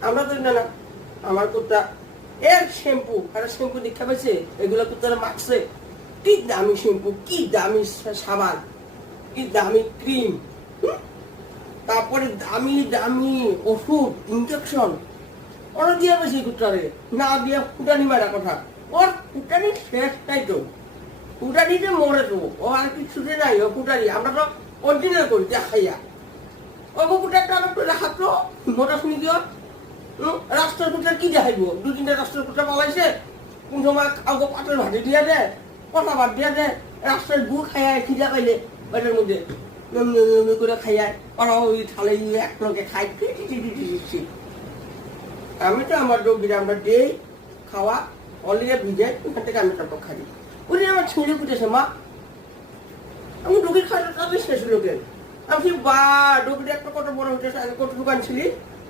আমরা তো না আমার কুত্তা এর শ্যাম্পু আর শ্যাম্পু দেখা পাইছে এগুলো কুত্তারা মাখছে কি দামি শ্যাম্পু কি দামি সাবান কি দামি ক্রিম তারপরে দামি দামি ওষুধ ইনজেকশন ওরা দিয়ে বেশি কুত্তারে না দিয়ে ফুটানি মারা কথা ওর ফুটানি শেষ তাই তো ফুটানিতে মরে তো ও আর কিছুতে নাই ও ফুটানি আমরা তো অরিজিনাল করি দেখাইয়া ও কুকুরটা একটু দেখাতো মোটা শুনি দিও রাষ্ট্রের কুকুর কি দেখাইব দু তিনটা রাষ্ট্রের কুকুর পালাইছে কোন সময় কাউকে পাটের ভাজি দিয়া দেয় কথা বাদ দিয়া দেয় রাষ্ট্রের গু খাইয়ায় খিদা পাইলে পেটের মধ্যে করে খাইয়ায় ওরা ওই থালে এক লোকে খাই দিচ্ছি আমি তো আমার ডোগিরা আমরা দেই খাওয়া অলরেডি ভিজে ওখান থেকে আমি তারপর খাই ওই আমার ছেলে ফুটেছে মা আমি ডোগির খাওয়াটা শেষ লোকের আমি বা ডোগিটা একটা কত বড় হইতেছে কত দোকান ছিলি